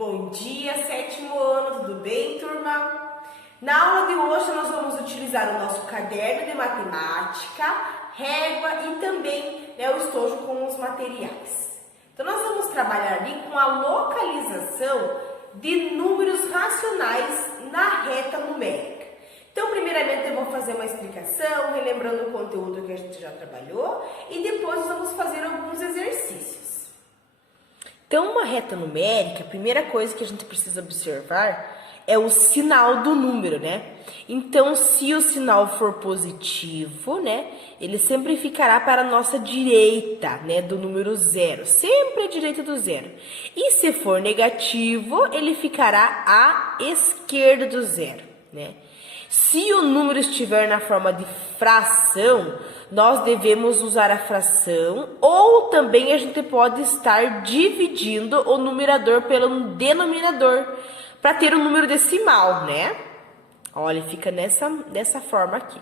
Bom dia, sétimo ano, tudo bem, turma? Na aula de hoje nós vamos utilizar o nosso caderno de matemática, régua e também o estojo com os materiais. Então nós vamos trabalhar ali com a localização de números racionais na reta numérica. Então, primeiramente eu vou fazer uma explicação, relembrando o conteúdo que a gente já trabalhou e depois vamos fazer alguns exercícios. Então, uma reta numérica, a primeira coisa que a gente precisa observar é o sinal do número, né? Então, se o sinal for positivo, né, ele sempre ficará para a nossa direita, né, do número zero, sempre à direita do zero. E se for negativo, ele ficará à esquerda do zero, né? Se o número estiver na forma de fração, nós devemos usar a fração ou também a gente pode estar dividindo o numerador pelo denominador para ter um número decimal, né? Olha, fica dessa forma aqui.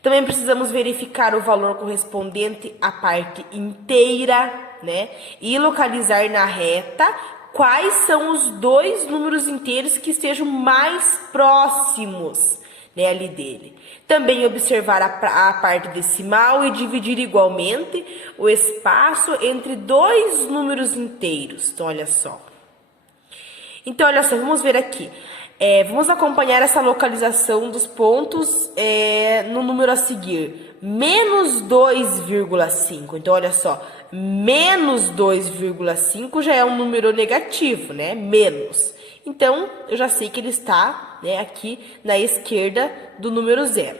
Também precisamos verificar o valor correspondente à parte inteira, né? E localizar na reta quais são os dois números inteiros que estejam mais próximos, né, ali dele. Também observar a parte decimal e dividir igualmente o espaço entre dois números inteiros. Então, olha só. Então, olha só, vamos ver aqui. Vamos acompanhar essa localização dos pontos no número a seguir. Menos 2,5. Então, olha só. Menos 2,5 já é um número negativo, né? Menos. Então, eu já sei que ele está, né, aqui na esquerda do número zero.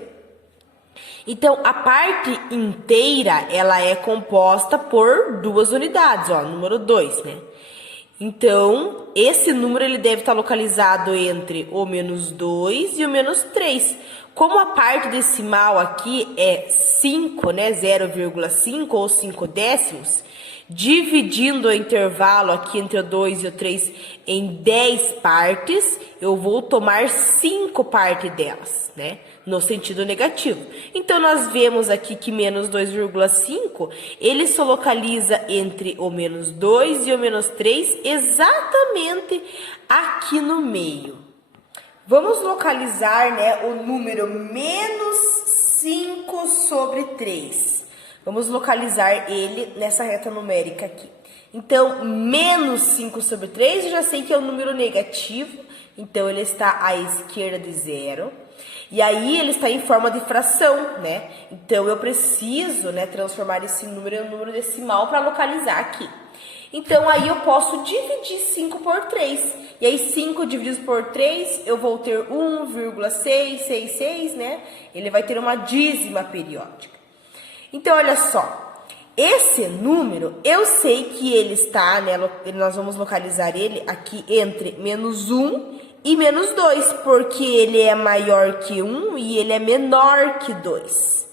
Então, a parte inteira, ela é composta por duas unidades, ó, número 2, né? Então, esse número ele deve estar localizado entre o menos 2 e o menos 3. Como a parte decimal aqui é 5, né, 0,5 ou 5 décimos, dividindo o intervalo aqui entre o 2 e o 3 em 10 partes, eu vou tomar 5 partes delas, né? No sentido negativo. Então, nós vemos aqui que menos 2,5, ele se localiza entre o menos 2 e o menos 3, exatamente aqui no meio. Vamos localizar, né, o número menos 5 sobre 3. Vamos localizar ele nessa reta numérica aqui. Então, menos 5 sobre 3, eu já sei que é um número negativo. Então, ele está à esquerda de zero. E aí, ele está em forma de fração, né? Então, eu preciso, né, transformar esse número em um número decimal para localizar aqui. Então, aí eu posso dividir 5 por 3. E aí, 5 dividido por 3, eu vou ter 1,666, né? Ele vai ter uma dízima periódica. Então, olha só, esse número, eu sei que ele está, né, nós vamos localizar ele aqui entre menos 1 e menos 2, porque ele é maior que 1 e ele é menor que 2.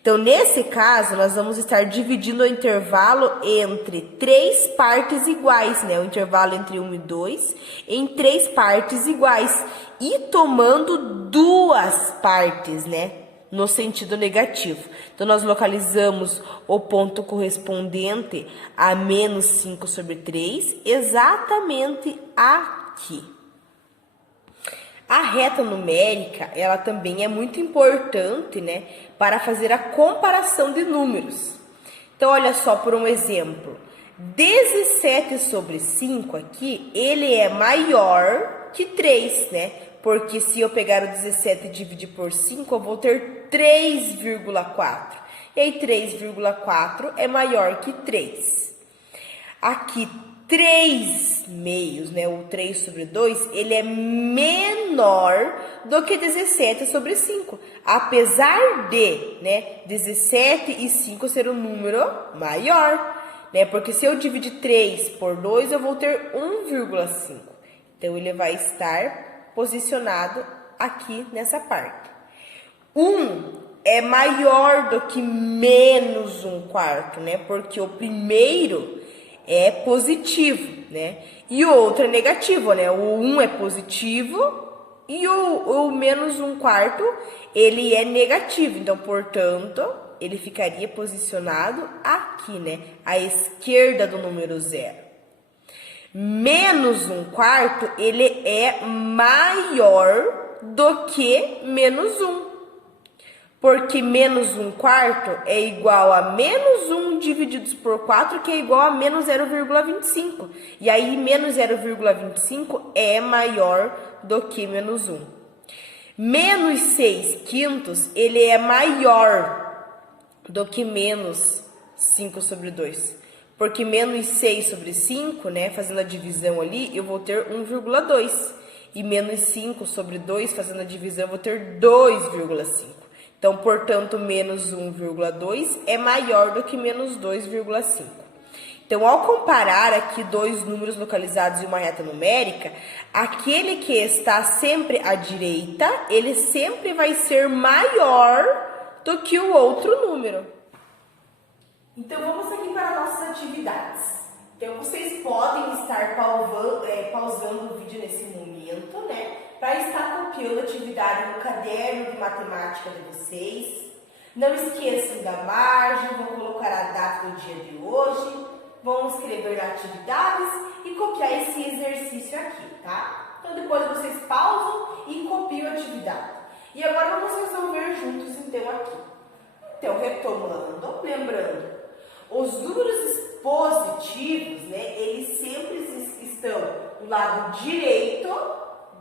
Então, nesse caso, nós vamos estar dividindo o intervalo entre três partes iguais, né, o intervalo entre 1 e 2, em três partes iguais, e tomando duas partes, né, no sentido negativo. Então, nós localizamos o ponto correspondente a menos 5 sobre 3, exatamente aqui. A reta numérica, ela também é muito importante, né, para fazer a comparação de números. Então, olha só, por um exemplo, 17 sobre 5 aqui, ele é maior que 3, né? Porque se eu pegar o 17 e dividir por 5, eu vou ter 3,4. E aí, 3,4 é maior que 3. Aqui, 3 meios, né? O 3 sobre 2, ele é menor do que 17 sobre 5. Apesar de, né, 17 e 5 ser um número maior, né? Porque se eu dividir 3 por 2, eu vou ter 1,5. Então, ele vai estar posicionado aqui nessa parte. 1 é maior do que menos 1/4, né? Porque o primeiro é positivo, né? E o outro é negativo, né? O 1 é positivo e o menos 1/4, ele é negativo. Então, portanto, ele ficaria posicionado aqui, né? À esquerda do número 0. Menos 1/4, ele é maior do que menos 1. Porque menos 1/4 é igual a menos 1 divididos por 4, que é igual a menos 0,25. E aí, menos 0,25 é maior do que menos 1. Menos 6/5, ele é maior do que menos 5 sobre 2. Porque menos 6 sobre 5, né, fazendo a divisão ali, eu vou ter 1,2. E menos 5 sobre 2, fazendo a divisão, eu vou ter 2,5. Então, portanto, menos 1,2 é maior do que menos 2,5. Então, ao comparar aqui dois números localizados em uma reta numérica, aquele que está sempre à direita, ele sempre vai ser maior do que o outro número. Então, vamos aqui para nossas atividades. Então, vocês podem estar pausando o vídeo nesse momento, né? Para estar copiando a atividade no caderno de matemática de vocês. Não esqueçam da margem, vão colocar a data do dia de hoje, vão escrever atividades e copiar esse exercício aqui, tá? Então, depois vocês pausam e copiam a atividade. E agora vamos resolver juntos, então, aqui. Então, retomando, lembrando, os números positivos, né, eles sempre estão do lado direito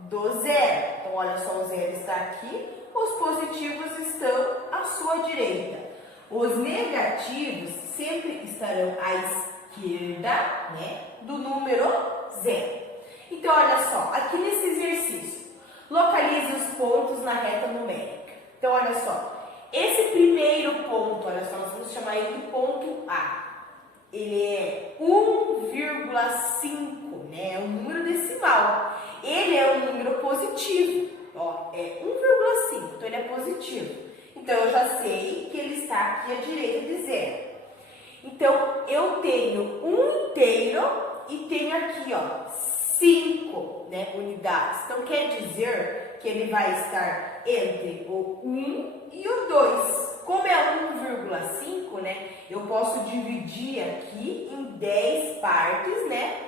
do zero. Então, olha só, o zero está aqui, os positivos estão à sua direita. Os negativos sempre estarão à esquerda, né, do número zero. Então, olha só, aqui nesse exercício, localize os pontos na reta numérica. Então, olha só, esse primeiro ponto, olha só, nós vamos chamar ele de ponto A. Ele é 1,5, né? É um número decimal. Ele é um número positivo, ó, é 1,5, então ele é positivo. Então, eu já sei que ele está aqui à direita de zero. Então, eu tenho 1 inteiro e tenho aqui, ó, 5, né, unidades. Então, quer dizer que ele vai estar entre o 1 e o 2. Como é 1,5, né, eu posso dividir aqui em 10 partes, né?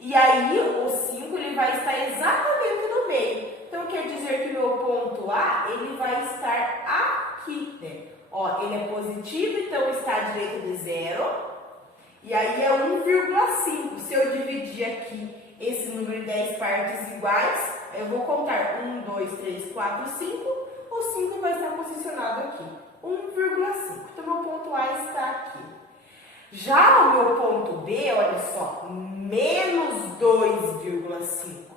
E aí, o 5 ele vai estar exatamente no meio. Então, quer dizer que o meu ponto A, ele vai estar aqui, né? Ó, ele é positivo, então está à direita de zero. E aí, é 1,5. Se eu dividir aqui esse número em 10 partes iguais, eu vou contar 1, 2, 3, 4, 5. O 5 vai estar posicionado aqui, 1,5. Então, meu ponto A está aqui. Já o meu ponto B, olha só, menos 2,5.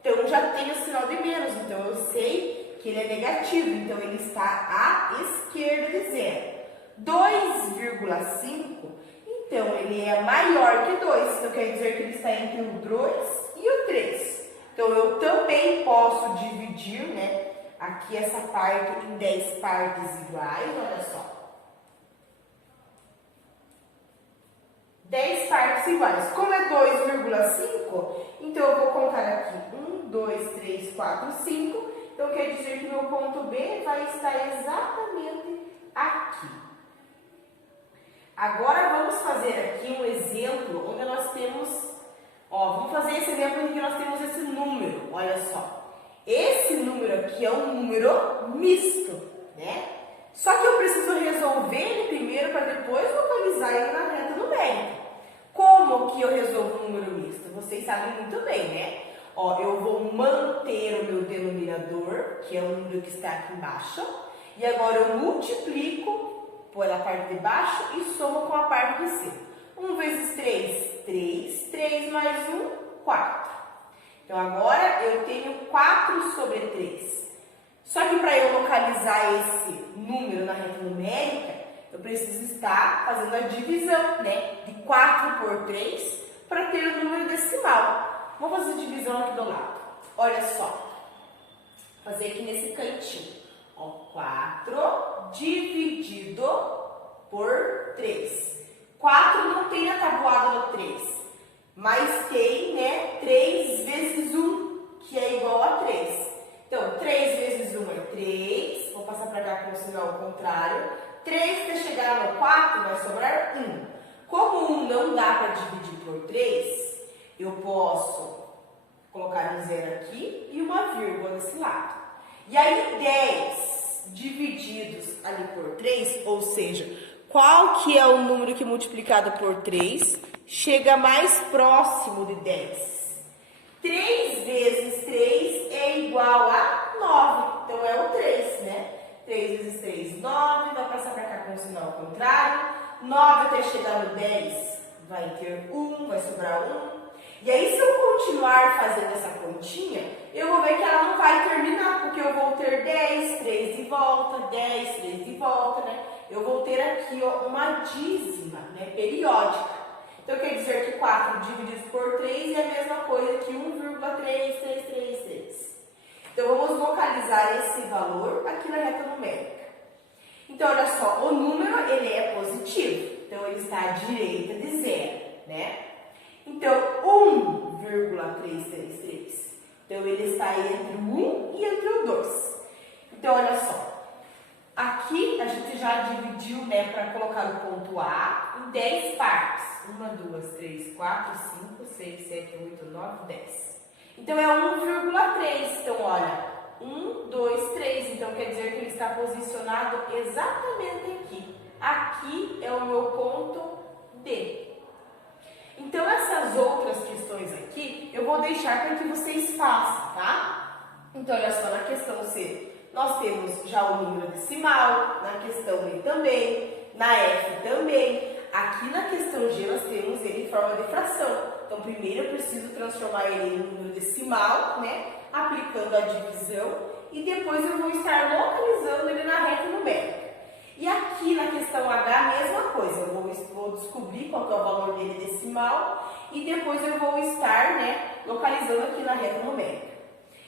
Então, já tem o sinal de menos. Então, eu sei que ele é negativo. Então, ele está à esquerda de zero. 2,5, então, ele é maior que 2. Então, quer dizer que ele está entre o 2 e o 3. Então, eu também posso dividir, né, aqui essa parte em 10 partes iguais, olha só. 10 partes iguais. Como é 2,5, então eu vou contar aqui 1, 2, 3, 4, 5. Então, quer dizer que meu ponto B vai estar exatamente aqui. Agora, vamos fazer aqui um exemplo onde nós temos, ó, vamos fazer esse exemplo em que nós temos esse número, olha só. Esse número aqui é um número misto, né? Só que eu preciso resolver ele primeiro para depois localizar ele na reta numérica. Como que eu resolvo um número misto? Vocês sabem muito bem, né? Ó, eu vou manter o meu denominador, que é o número que está aqui embaixo, e agora eu multiplico pela parte de baixo e somo com a parte de cima. 1 vezes 3, 3. 3 mais 1, 4. Então, agora eu tenho 4 sobre 3. Só que para eu localizar esse número na reta numérica, eu preciso estar fazendo a divisão, né, de 4 por 3 para ter o número decimal. Vou fazer a divisão aqui do lado. Olha só. Vou fazer aqui nesse cantinho. Ó, 4 dividido por 3. 4 não tem na tabuada no 3, mas tem, né, 3 vezes 1, que é igual a 3. Então, 3 vezes 1 é 3. Vou passar para cá com o sinal ao contrário. 3 para chegar no 4 vai sobrar 1. Como 1 não dá para dividir por 3, Eu posso colocar um zero aqui e uma vírgula desse lado. E aí 10 divididos ali por 3, ou seja, qual que é o número que multiplicado por 3 chega mais próximo de 10? 3 vezes 3 é igual a 9, então é o 3, né? 3 vezes 3, 9, vai passar para cá com o sinal contrário. 9 até chegar no 10 vai ter 1, vai sobrar 1. E aí, se eu continuar fazendo essa continha, eu vou ver que ela não vai terminar, porque eu vou ter 10, 3 de volta, 10, 3 de volta, né? Eu vou ter aqui, ó, uma dízima, né, periódica. Então, quer dizer que 4 dividido por 3 é a mesma coisa que 1,333. Então, vamos localizar esse valor aqui na reta numérica. Então, olha só, o número, ele é positivo. Então, ele está à direita de zero, né? Então, 1,333. Então, ele está entre o 1 e entre o 2. Então, olha só. Aqui, a gente já dividiu, né, para colocar o ponto A em 10 partes. 1, 2, 3, 4, 5, 6, 7, 8, 9, 10. Então, é 1,3. Então, olha, 1, 2, 3. Então, quer dizer que ele está posicionado exatamente aqui. Aqui é o meu ponto D. Então, essas outras questões aqui, eu vou deixar para que vocês façam, tá? Então, olha só, na questão C, nós temos já o número decimal, na questão E também, na F também. Aqui na questão G, nós temos ele em forma de fração. Então, primeiro eu preciso transformar ele em número decimal, né? Aplicando a divisão, e depois eu vou estar localizando ele na reta numérica. E aqui na questão H, a mesma coisa, eu vou descobrir qual que é o valor dele decimal e depois eu vou estar, né, localizando aqui na reta numérica.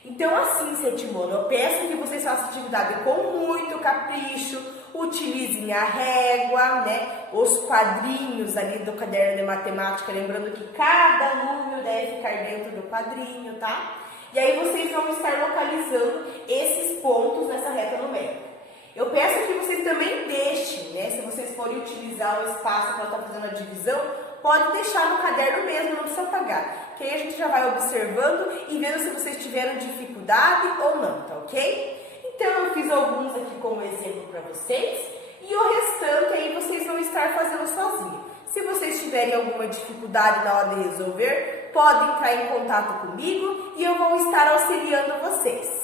Então, assim, sétimo ano, eu peço que vocês façam atividade com muito capricho, utilizem a régua, né, os quadrinhos ali do caderno de matemática, lembrando que cada número deve ficar dentro do quadrinho, tá? E aí vocês vão estar localizando esses pontos nessa reta numérica. Eu peço que vocês também deixem, né? Se vocês forem utilizar o espaço para estar fazendo a divisão, pode deixar no caderno mesmo, não precisa apagar. Que aí a gente já vai observando e vendo se vocês tiveram dificuldade ou não, tá ok? Então eu fiz alguns aqui como exemplo para vocês e o restante aí vocês vão estar fazendo sozinhos. Se vocês tiverem alguma dificuldade na hora de resolver, podem entrar em contato comigo e eu vou estar auxiliando vocês.